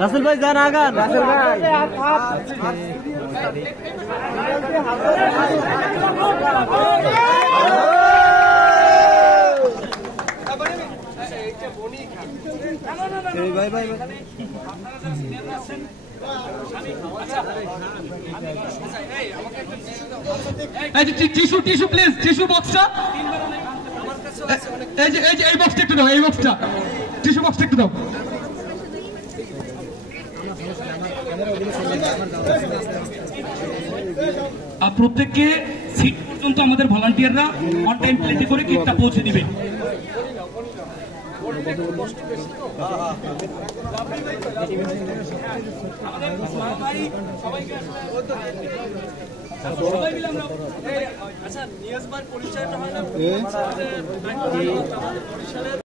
রাসেল ভাই যান আগান। রাসেল ভাই টিস্যু টিস্যু প্লিজ, টিস্যু বক্সটা এই বক্সটা একটু দাও, এই বক্সটা টিস্যু বক্সটা একটু দাও। প্রত্যেককে সিট পর্যন্ত আমাদের ভলান্টিয়াররা অন টাইম প্লেটে করে কেকটা পৌঁছে দিবে। আচ্ছা নিয়াজবার পরিচয়টা হয় না।